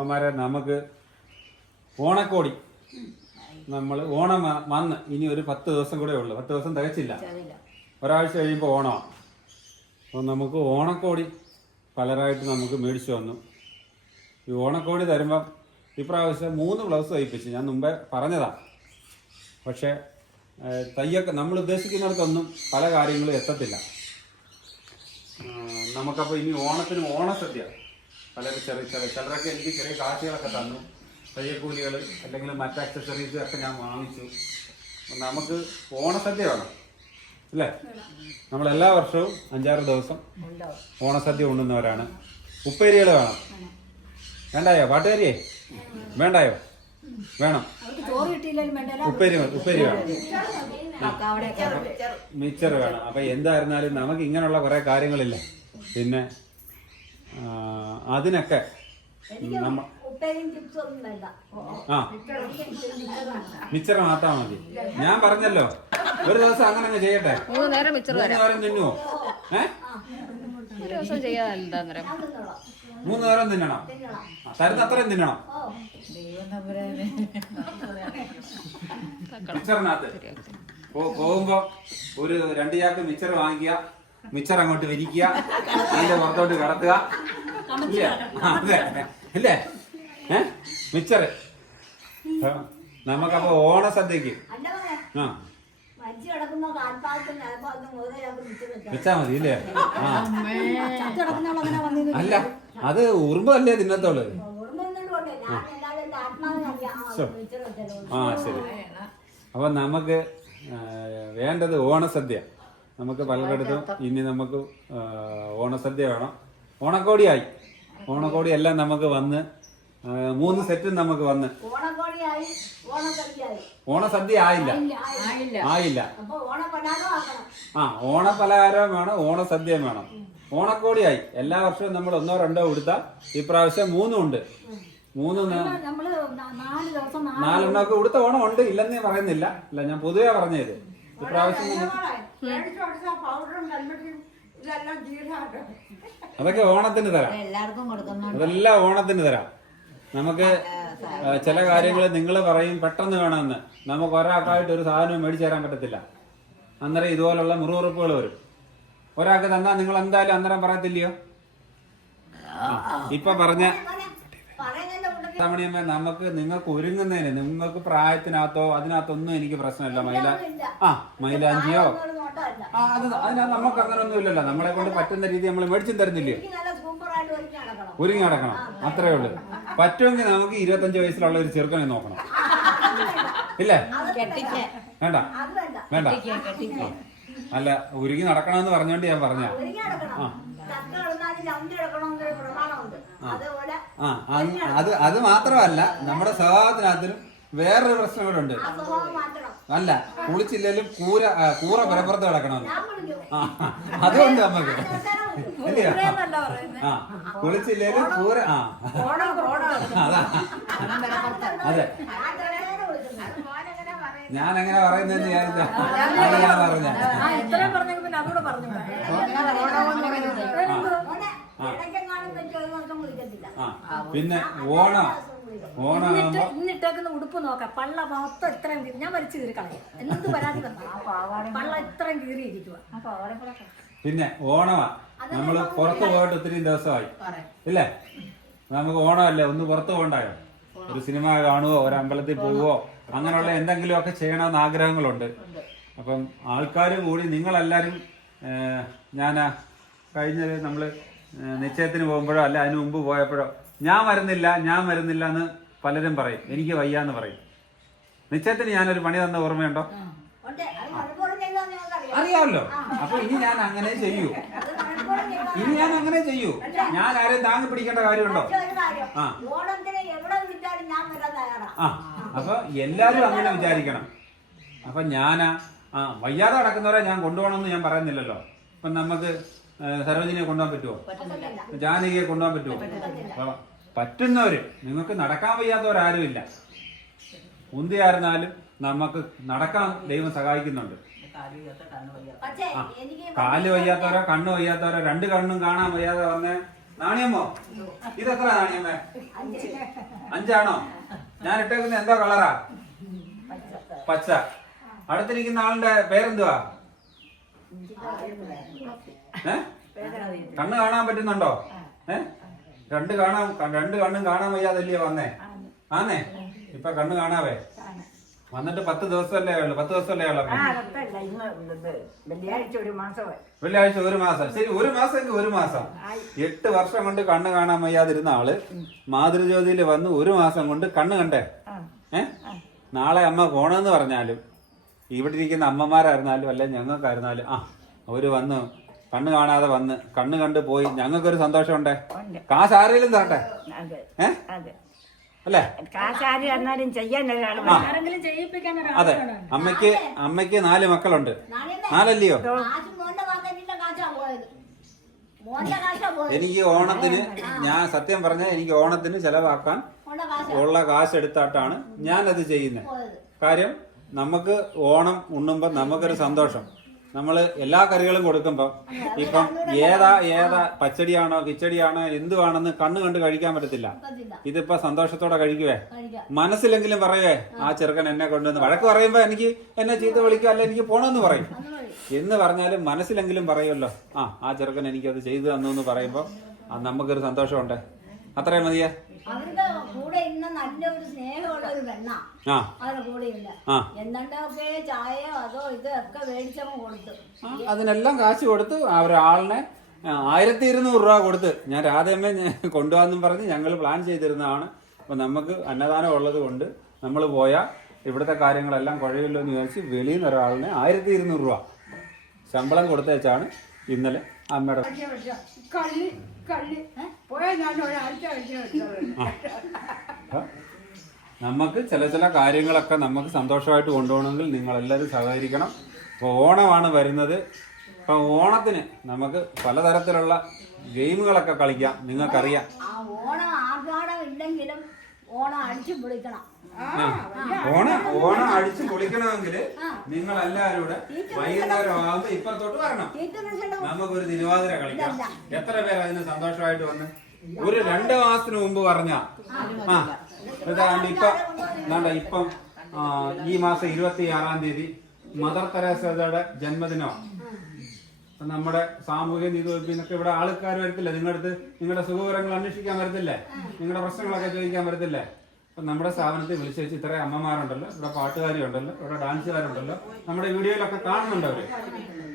അവന്മാരെ നമുക്ക് ഓണക്കോടി. നമ്മൾ ഓണം വന്ന്. ഇനി ഒരു പത്ത് ദിവസം കൂടെ ഉള്ളു. പത്ത് ദിവസം തികച്ചില്ല. ഒരാഴ്ച കഴിയുമ്പോൾ ഓണമാണ്. അപ്പോൾ നമുക്ക് ഓണക്കോടി പലരായിട്ട് നമുക്ക് മേടിച്ചു വന്നു ഈ ഓണക്കോടി തരുമ്പം ഇപ്രാവശ്യം മൂന്ന് ബ്ലൗസ് തയ്പ്പിച്ച്. ഞാൻ മുമ്പേ പറഞ്ഞതാണ് പക്ഷേ തയ്യൊക്കെ നമ്മൾ ഉദ്ദേശിക്കുന്നിടത്തൊന്നും പല കാര്യങ്ങളും എത്തത്തില്ല. നമുക്കപ്പോൾ ഇനി ഓണത്തിന് ഓണസദ്യ. പലരും ചെറിയ ചെറിയ ചിലരൊക്കെ എനിക്ക് ചെറിയ കാശുകളൊക്കെ തന്നു. തയ്യക്കൂലികൾ അല്ലെങ്കിൽ മറ്റ് അക്സസറീസ് ഒക്കെ ഞാൻ വാങ്ങിച്ചു. നമുക്ക് ഓണസദ്യ വേണം അല്ലേ? നമ്മൾ എല്ലാ വർഷവും അഞ്ചാറ് ദിവസം ഓണസദ്യ ഉണ്ണുന്നവരാണ്. ഉപ്പേരികൾ വേണം. വേണ്ടായോ? പാട്ടുകാരിയേ? വേണ്ടായോ? വേണം. ഉപ്പേരി ഉപ്പേരി വേണം. മിച്ചർ വേണം. അപ്പൊ എന്തായിരുന്നാലും നമുക്ക് ഇങ്ങനെയുള്ള കുറെ കാര്യങ്ങളില്ലേ? പിന്നെ അതിനൊക്കെ നമ്മ ആ. മിച്ചർ മാത്രം മതി. ഞാൻ പറഞ്ഞല്ലോ. ഒരു ദിവസം അങ്ങനെ അങ്ങ് ചെയ്യട്ടെ. മൂന്ന് നേരം മിച്ചർ മൂന്ന് നേരം തിന്നുവോ? ഏ? ഒരു ദിവസം എന്താന്നേരം മൂന്ന് നേരം തിന്നണം. തരുന്ന അത്രയും തിന്നണം. ഓ. മിച്ചറിനകത്ത്. പോകുമ്പോ ഒരു രണ്ട് ചാക്ക് മിച്ചർ വാങ്ങിക്കുക. മിച്ചർ അങ്ങോട്ട് വിരിക്കുക അതിന്റെ പുറത്തോട്ട് കടത്തുക. അല്ലേ മിച്ചർ. നമുക്കപ്പോ ഓണസദ്യക്ക് ആ. വെച്ചാ മതി ഇല്ലേ? അല്ല അത് ഉറുമ്പല്ലേ തിന്നത്തോൾ ആ ശരി. അപ്പൊ നമുക്ക് വേണ്ടത് ഓണസദ്യ നമുക്ക് പലരിടത്തും ഇനി നമുക്ക് ഓണസദ്യ വേണം. ഓണക്കോടിയായി. ഓണക്കോടി എല്ലാം നമുക്ക് വന്ന് മൂന്ന് സെറ്റും നമുക്ക് വന്ന്. ഓണസദ്യ ആയില്ല ആയില്ല. ആ ഓണപലഹാരം വേണം ഓണസദ്യയും വേണം. ഓണക്കോടിയായി. എല്ലാ വർഷവും നമ്മൾ ഒന്നോ രണ്ടോ കൊടുത്താൽ ഇപ്രാവശ്യം മൂന്നും ഉണ്ട്. മൂന്ന് നാലെണ്ണമൊക്കെ കൊടുത്ത ഓണം ഉണ്ട് ഇല്ലെന്നേ പറയുന്നില്ല. അല്ല ഞാൻ പൊതുവേ പറഞ്ഞത്. അതൊക്കെ ഓണത്തിന് തരാം. അതെല്ലാം ഓണത്തിന് തരാം. നമുക്ക് ചില കാര്യങ്ങൾ നിങ്ങൾ പറയും പെട്ടെന്ന് വേണമെന്ന്. നമുക്ക് ഒരാൾക്കായിട്ട് ഒരു സാധനം മേടിച്ചു തരാൻ പറ്റത്തില്ല. അന്നേരം ഇതുപോലുള്ള മുറിവുറുപ്പുകൾ വരും. ഒരാൾക്ക് തന്നാൽ നിങ്ങൾ എന്തായാലും അന്നേരം പറയത്തില്ലയോ? ഇപ്പൊ പറഞ്ഞ തമണിയമ്മ നമുക്ക് നിങ്ങൾക്ക് ഒരുങ്ങുന്നതിന് നിങ്ങൾക്ക് പ്രായത്തിനകത്തോ അതിനകത്തൊന്നും എനിക്ക് പ്രശ്നമില്ല. മൈല ആ മൈലാഞ്ചിയോ? ആ അത് അതിനകത്ത് നമുക്ക് അങ്ങനെ ഒന്നും ഇല്ലല്ലോ. നമ്മളെ കൊണ്ട് പറ്റുന്ന രീതി നമ്മൾ മേടിച്ചും തരുന്നില്ലേ എനിക്ക് നല്ല സൂപ്പറായിട്ട് ഒരുക്കി നടക്കണം. ഒരുങ്ങി നടക്കണം. അത്രേ ഉള്ളൂ. പറ്റുമെങ്കിൽ നമുക്ക് ഇരുപത്തഞ്ച് വയസ്സിലുള്ള ഒരു ചെറുക്കനെ നോക്കണം. ഇല്ലേ? വേണ്ട. വേണ്ട. അല്ല ഒരുങ്ങി നടക്കണമെന്ന് പറഞ്ഞോണ്ട് ഞാൻ പറഞ്ഞ ഒരുങ്ങി ആ അത് അത് മാത്രമല്ല നമ്മുടെ സ്വഭാവത്തിനകത്തിനും വേറൊരു പ്രശ്നം കൂടെ ഉണ്ട്. അല്ല കുളിച്ചില്ലെങ്കിലും കൂര കൂറ പരപ്പുറത്ത് കിടക്കണമെന്ന് അതുകൊണ്ട് നമുക്ക്. ആ കുളിച്ചില്ലേലും കൂര ആ. അതാ. അതെ. ഞാൻ എങ്ങനെ പറയുന്നതെന്ന് വിചാരിച്ചാ. ഞാൻ പറഞ്ഞ. പിന്നെ ഓണം. ഇന്നിട്ടേക്കുന്ന ഉടുപ്പ് നോക്കാം. പള്ള മൊത്തം ഇത്രയും കീറി. ഞാൻ വലിച്ചു കീറി കളയാ. എന്ത് പരാതി വന്നാലും. പള്ള ഇത്രയും കീറിയിരിക്കുക പിന്നെ ഓണമാ. നമ്മൾ പുറത്തു പോയിട്ട് ഒത്തിരി ദിവസമായി. ഇല്ലേ? നമുക്ക് ഓണമല്ലേ? ഒന്ന് പുറത്തു പോകണ്ടായോ? ഒരു സിനിമ കാണുവോ? ഒരു അമ്പലത്തിൽ പോവുകയോ അങ്ങനെയുള്ള എന്തെങ്കിലുമൊക്കെ ചെയ്യണമെന്ന് ആഗ്രഹങ്ങളുണ്ട്. അപ്പം ആൾക്കാർ കൂടി നിങ്ങളെല്ലാവരും ഞാൻ കഴിഞ്ഞ നമ്മൾ നിശ്ചയത്തിന് പോകുമ്പോഴോ അല്ല അതിന് മുമ്പ് പോയപ്പോഴോ ഞാൻ വരുന്നില്ല ഞാൻ വരുന്നില്ല എന്ന് പലരും പറയും. എനിക്ക് വയ്യാന്ന് പറയും. നിശ്ചയത്തിന് ഞാനൊരു പണി തന്ന ഓർമ്മയുണ്ടോ? അറിയാമല്ലോ. അപ്പൊ ഇനി ഞാൻ അങ്ങനെ ചെയ്യൂ. ഇനി ഞാൻ അങ്ങനെ ചെയ്യൂ. ഞാൻ ആരെയും താങ്ങി പിടിക്കേണ്ട കാര്യമുണ്ടോ? ആ. ആ. അപ്പൊ എല്ലാരും അങ്ങനെ വിചാരിക്കണം. അപ്പൊ ഞാനാ ആ വയ്യാതെ കിടക്കുന്നവരെ ഞാൻ കൊണ്ടുപോകണമെന്ന് ഞാൻ പറയുന്നില്ലല്ലോ. അപ്പൊ നമുക്ക് സരോജിനിയെ കൊണ്ടുപോകാൻ പറ്റുമോ ജാനകിയെ കൊണ്ടുപോകാൻ പറ്റുമോ പറ്റുന്നവര് നിങ്ങൾക്ക് നടക്കാൻ വയ്യാത്തവരാരും ഇല്ല. ഉന്തിയായിരുന്നാലും നമുക്ക് നടക്കാൻ ദൈവം സഹായിക്കുന്നുണ്ട്. കാൽ വയ്യാത്തവരോ കണ്ണ് വയ്യാത്തവരോ രണ്ട് കണ്ണും കാണാൻ വയ്യാതെ പറഞ്ഞേ നാണിയമ്മോ ഇതെത്ര നാണിയമ്മേ? അഞ്ചാണോ? ഞാൻ ഇട്ടേക്കുന്ന എന്താ കളറാ? പച്ച. അടുത്തിരിക്കുന്ന ആളുടെ പേരെന്തുവാ? കണ്ണ് കാണാൻ പറ്റുന്നുണ്ടോ? ഏ? രണ്ട് കാണാൻ രണ്ട് കണ്ണും കാണാൻ വയ്യാതല്ലേ വന്നേ? ആന്നേ? ഇപ്പൊ കണ്ണ് കാണാവേ? വന്നിട്ട് പത്ത് ദിവസമല്ലേ ഉള്ളു. പത്ത് ദിവസമല്ലേ ഉള്ളു വെള്ളിയാഴ്ച ഒരു മാസം. ശരി ഒരു മാസം ഒരു മാസം. എട്ട് വർഷം കൊണ്ട് കണ്ണ് കാണാൻ വയ്യാതിരുന്ന ആൾ മാതൃജ്യോതിയിൽ വന്ന് ഒരു മാസം കൊണ്ട് കണ്ണ് കണ്ടേ? ഏ? നാളെ അമ്മ പോണെന്ന് പറഞ്ഞാലും ഇവിടെ ഇരിക്കുന്ന അമ്മമാരായിരുന്നാലും അല്ലെ ഞങ്ങൾക്കായിരുന്നാലും ആ അവർ വന്ന് കണ്ണ് കാണാതെ വന്ന് കണ്ണ് കണ്ട് പോയി ഞങ്ങൾക്ക് ഒരു സന്തോഷമുണ്ടേ? ഉണ്ട്. കാശ് ആരെങ്കിലും തരട്ടെ? അതെ അതെ. അല്ലേ? അതെ. അമ്മയ്ക്ക് അമ്മയ്ക്ക് അമ്മയ്ക്ക് നാല് മക്കളുണ്ട്. നാലല്ലയോ? എനിക്ക് ഓണത്തിന് ഞാൻ സത്യം പറഞ്ഞാൽ എനിക്ക് ഓണത്തിന് ചെലവാക്കാൻ ഉള്ള കാശ്. എടുത്താട്ടാണ് ഞാനത് ചെയ്യുന്നത് കാര്യം നമുക്ക് ഓണം ഉണ്ണുമ്പോൾ നമുക്കൊരു സന്തോഷം. നമ്മൾ എല്ലാ കറികളും കൊടുക്കുമ്പോൾ ഇപ്പം ഏതാ ഏതാ പച്ചടിയാണോ കിച്ചടിയാണോ എന്തുവാണെന്ന് കണ്ണു കണ്ട് കഴിക്കാൻ പറ്റത്തില്ല. ഇതിപ്പോ സന്തോഷത്തോടെ കഴിക്കുവേ? കഴിക്കാം. മനസ്സിലെങ്കിലും പറയുവേ ആ ചെറുക്കൻ എന്നെ കൊണ്ടുവന്ന് വഴക്ക് പറയുമ്പോ എനിക്ക് എന്നെ ചീത്ത വിളിക്കുക അല്ല എനിക്ക് പോണെന്ന് പറയും. എന്ന് പറഞ്ഞാലും മനസ്സിലെങ്കിലും പറയുമല്ലോ ആ ആ ചെറുക്കൻ എനിക്കത് ചെയ്തു തന്നു എന്ന് പറയുമ്പോൾ നമുക്കൊരു സന്തോഷമുണ്ട്. അത്രയും മതിയാ? അവരുടെ കൂടെ ഇന്ന നല്ലൊരു സ്നേഹമുള്ള ഒരു പെണ്ണ. ആ. അവരുടെ കൂടെ ഇല്ല. ആ. എന്തൊക്കെ ചായയോ അതോ ഇതോ ഒക്കെ മേടിച്ചവൻ കൊടുത്തു. ആ, അതിനെല്ലാം കാശ് കൊടുത്ത് ആ ഒരാളിനെ ആ, ആയിരത്തി ഇരുന്നൂറ് രൂപ കൊടുത്ത് ഞാൻ രാധയമ്മ കൊണ്ടുപോകാന്നും പറഞ്ഞ് ഞങ്ങൾ പ്ലാൻ ചെയ്തിരുന്നതാണ്. അപ്പൊ നമുക്ക് അന്നദാനം ഉള്ളത് കൊണ്ട് നമ്മൾ പോയാൽ ഇവിടുത്തെ കാര്യങ്ങളെല്ലാം കുഴയില്ലോ എന്ന് വിചാരിച്ച് വെളിയിൽ നിന്ന് ഒരാളിനെ ആയിരത്തി ഇരുന്നൂറ് രൂപ ശമ്പളം കൊടുത്തേച്ചാണ് ഇന്നലെ അമ്മയുടെ കള്ളി കള്ളി. പോയാൽ ഞാൻ ഒരാഴ്ച. നമുക്ക് ചില ചില കാര്യങ്ങളൊക്കെ നമുക്ക് സന്തോഷമായിട്ട് കൊണ്ടുപോകണമെങ്കിൽ നിങ്ങളെല്ലാവരും സഹകരിക്കണം. ഇപ്പോൾ ഓണമാണ് വരുന്നത്. ഇപ്പം ഓണത്തിന് നമുക്ക് പലതരത്തിലുള്ള ഗെയിമുകളൊക്കെ കളിക്കാം. നിങ്ങൾക്കറിയാം. ഓണം ആഘാടം ഇല്ലെങ്കിലും ഓണം അടിച്ചു പൊളിക്കണം ഓണം ഓണം അടിച്ചു പൊളിക്കണമെങ്കിൽ നിങ്ങൾ എല്ലാവരും കൂടെ വൈകുന്നേരം ആകുമ്പോ ഇപ്പുറത്തോട്ട് വരണം. നമുക്കൊരു തിരുവാതിര കളിക്കാം. എത്ര പേര് അതിന് സന്തോഷമായിട്ട് വന്ന്? ഒരു രണ്ട് മാസത്തിന് മുമ്പ് പറഞ്ഞ. ആ. ഇതാണ്ട് ഇപ്പൊ ഇതാണ്ട് ഇപ്പം ഈ മാസം ഇരുപത്തി ആറാം തീയതി മദർ തെരേസയുടെ ജന്മദിനമാണ്. നമ്മുടെ സാമൂഹ്യ നീതി വകുപ്പിനൊക്കെ ഇവിടെ ആൾക്കാർ വരത്തില്ല? നിങ്ങളുടെ അടുത്ത് നിങ്ങളുടെ സുഖവിവരങ്ങൾ അന്വേഷിക്കാൻ വരത്തില്ലേ? നിങ്ങളുടെ പ്രശ്നങ്ങളൊക്കെ ചോദിക്കാൻ വരത്തില്ലേ? നമ്മുടെ സ്ഥാപനത്തിൽ വിളിച്ചു വെച്ച് ഇത്രയും അമ്മമാരുണ്ടല്ലോ ഇവിടെ പാട്ടുകാരി ഉണ്ടല്ലോ ഇവിടെ ഡാൻസുകാരുണ്ടല്ലോ. നമ്മുടെ വീഡിയോയിലൊക്കെ കാണുന്നുണ്ട് അവർ.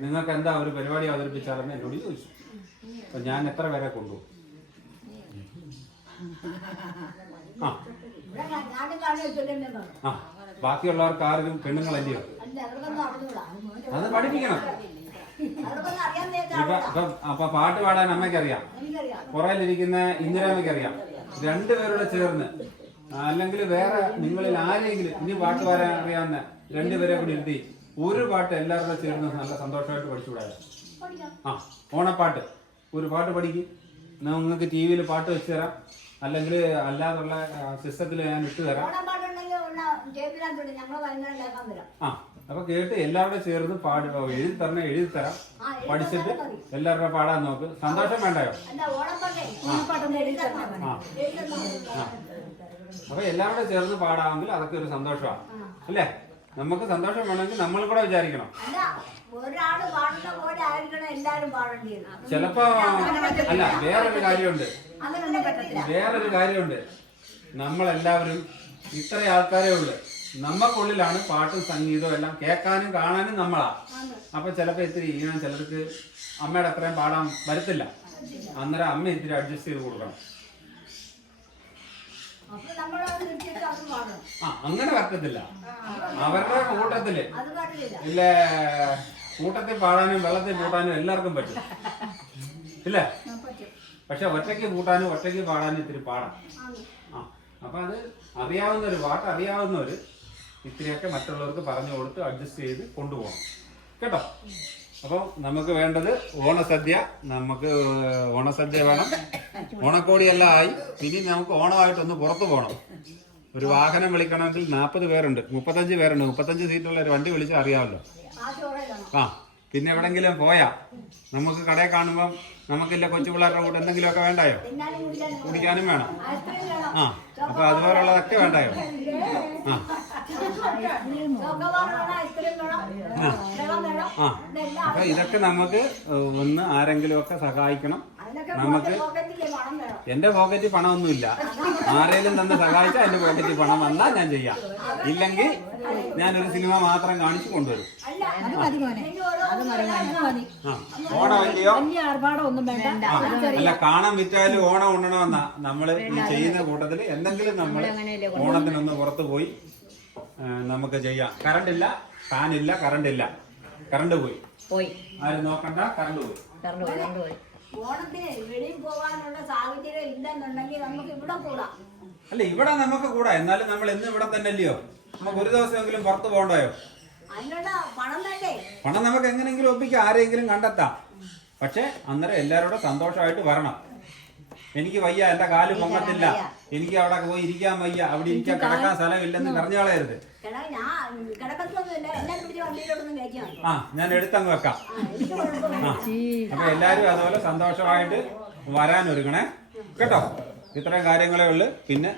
നിങ്ങൾക്ക് എന്താ ഒരു പരിപാടി അവതരിപ്പിച്ചാലെന്ന് എന്നോട് ചോദിച്ചു. അപ്പൊ ഞാൻ എത്ര പേരെ കൊണ്ടുപോകും? ആ. ആ. ബാക്കിയുള്ളവർക്ക് ആർക്കും പെണ്ണുങ്ങളല്ലയോ? അത് പഠിപ്പിക്കണം. അപ്പൊ പാട്ട് പാടാൻ അമ്മയ്ക്കറിയാം. പുറയിലിരിക്കുന്ന ഇന്ദിരാമയ്ക്ക് അറിയാം രണ്ടുപേരോട് ചേർന്ന്. അല്ലെങ്കിൽ വേറെ നിങ്ങളിൽ ആരെങ്കിലും ഇനി പാട്ട് പാടാൻ അറിയാവുന്ന രണ്ടുപേരെ കൂടി എഴുതി ഒരു പാട്ട് എല്ലാവരും ചേർന്ന് നല്ല സന്തോഷമായിട്ട് പഠിച്ചുകൂടാ ആ ഓണപ്പാട്ട്. ഒരു പാട്ട് പഠിക്കും. നിങ്ങൾക്ക് ടി വിയിൽ പാട്ട് വെച്ച് തരാം. അല്ലെങ്കിൽ അല്ലാതുള്ള സിസ്റ്റത്തിൽ ഞാൻ ഇട്ട് തരാം. ആ അപ്പൊ കേട്ട് എല്ലാവരുടെ ചേർന്ന് പാടി എഴുതി തരണേ എഴുതി തരാം. പഠിച്ചിട്ട് എല്ലാവരുടെ പാടാൻ നോക്ക്. സന്തോഷം വേണ്ടയോ? ആ. ആ. അപ്പൊ എല്ലാവരും ചേർന്ന് പാടാമെങ്കിൽ അതൊക്കെ ഒരു സന്തോഷമാണ്. അല്ലേ? നമുക്ക് സന്തോഷം വേണമെങ്കിൽ നമ്മൾ കൂടെ വിചാരിക്കണം. ചിലപ്പോ അല്ല വേറൊരു കാര്യമുണ്ട്. വേറൊരു കാര്യമുണ്ട്. നമ്മളെല്ലാവരും ഇത്ര ആൾക്കാരേ ഉള്ളു. നമുക്കുള്ളിലാണ് പാട്ടും സംഗീതവും എല്ലാം കേൾക്കാനും കാണാനും നമ്മളാ. അപ്പൊ ചിലപ്പോ ഇത്തിരി ഈണം ചിലർക്ക് അമ്മയുടെ അത്രയും പാടാൻ വരത്തില്ല. അന്നേരം അമ്മ ഇത്തിരി അഡ്ജസ്റ്റ് ചെയ്ത് കൊടുക്കണം അപ്പൊ നമ്മളത് നിർത്തിയിട്ട് അത് പാടണം ആ അങ്ങനെ പറ്റത്തില്ല. അവരുടെ കൂട്ടത്തിൽ. ഇല്ല കൂട്ടത്തിൽ പാടാനും വെള്ളത്തിൽ പൂട്ടാനും എല്ലാവർക്കും പറ്റും. ഇല്ലേ? പക്ഷെ ഒറ്റയ്ക്ക് കൂട്ടാനും ഒറ്റയ്ക്ക് പാടാനും ഇത്തിരി പാടാം. ആ അപ്പൊ അത് അറിയാവുന്ന ഒരു പാട്ട് അറിയാവുന്നവര് ഇത്തിരിയൊക്കെ മറ്റുള്ളവർക്ക് പറഞ്ഞു കൊടുത്ത് അഡ്ജസ്റ്റ് ചെയ്ത് കൊണ്ടുപോകണം. കേട്ടോ? അപ്പം നമുക്ക് വേണ്ടത് ഓണസദ്യ നമുക്ക് ഓണസദ്യ വേണം. ഓണക്കോടിയെല്ലാം ആയി. ഇനി നമുക്ക് ഓണമായിട്ടൊന്ന് പുറത്തു പോകണം ഒരു വാഹനം വിളിക്കണമെങ്കിൽ നാൽപ്പത് പേരുണ്ട്. മുപ്പത്തഞ്ച് പേരുണ്ട്. മുപ്പത്തഞ്ച് സീറ്റുള്ള ഒരു വണ്ടി വിളിച്ചാൽ അറിയാമല്ലോ. ആ പിന്നെ എവിടെങ്കിലും പോയാ. നമുക്ക് കടയിൽ കാണുമ്പം നമുക്കില്ല കൊച്ചു പിള്ളേരുടെ കൂടെ എന്തെങ്കിലുമൊക്കെ വേണ്ടായോ? കുടിക്കാനും വേണം. ആ അപ്പൊ അതുപോലുള്ളതൊക്കെ വേണ്ടായോ? ആ. അപ്പൊ ഇതൊക്കെ നമുക്ക് ഒന്ന് ആരെങ്കിലുമൊക്കെ സഹായിക്കണം. നമുക്ക് എന്റെ പോക്കറ്റിൽ പണമൊന്നുമില്ല. ആരെങ്കിലും തന്നെ സഹായിച്ചാൽ എന്റെ പോക്കറ്റിൽ പണം വന്നാൽ ഞാൻ ചെയ്യാം. ഇല്ലെങ്കിൽ ഞാനൊരു സിനിമ മാത്രം കാണിച്ചു കൊണ്ടുവരും. അല്ല കാണാൻ വിറ്റാലും ഓണം ഉണ്ണണമെന്നാ. നമ്മൾ ഈ ചെയ്യുന്ന കൂട്ടത്തിൽ എന്തെങ്കിലും നമ്മൾ ഓണത്തിനൊന്ന് പുറത്തു പോയി നമുക്ക് ചെയ്യാം. കറണ്ട് ഇല്ല ഫാൻ ഇല്ല കറണ്ട് ഇല്ല. കറണ്ട് പോയി. പോയി. ആരും നോക്കണ്ട കറണ്ട് പോയി. കറണ്ട് പോയി കറണ്ട് പോയി. ഓണത്തിന് വെളിയിൽ പോകാനുള്ള സാഹചര്യം ഇല്ലെന്നുണ്ടെങ്കിൽ നമുക്ക് ഇവിടെ കൂടാം. അല്ല ഇവിടെ നമുക്ക് കൂടാ. എന്നാലും നമ്മൾ ഇന്ന് ഇവിടെ തന്നെ അല്ലയോ നമുക്ക് ഒരു ദിവസമെങ്കിലും പുറത്ത് പോകണ്ടായോ? അതിനുള്ള പണം വേണ്ടേ? പണം നമുക്ക് എങ്ങനെയെങ്കിലും ഒപ്പിക്കാം ആരെങ്കിലും കണ്ടെത്താം. പക്ഷെ അന്നേരം എല്ലാവരോടും സന്തോഷമായിട്ട് വരണം. എനിക്ക് വയ്യ എന്റെ കാൽ പൊങ്ങത്തില്ല. എനിക്ക് അവിടെ പോയി ഇരിക്കാൻ വയ്യ. അവിടെ ഇരിക്കാൻ കിടക്കാൻ സ്ഥലമില്ലെന്ന് പറഞ്ഞു കളയരുത് ആ ഞാൻ എടുത്തങ്ങ് വെക്കാം. ആ അപ്പൊ എല്ലാരും അതുപോലെ സന്തോഷമായിട്ട് വരാൻ ഒരുങ്ങണേ കേട്ടോ? ഇത്രയും കാര്യങ്ങളേ ഉള്ളു. പിന്നെ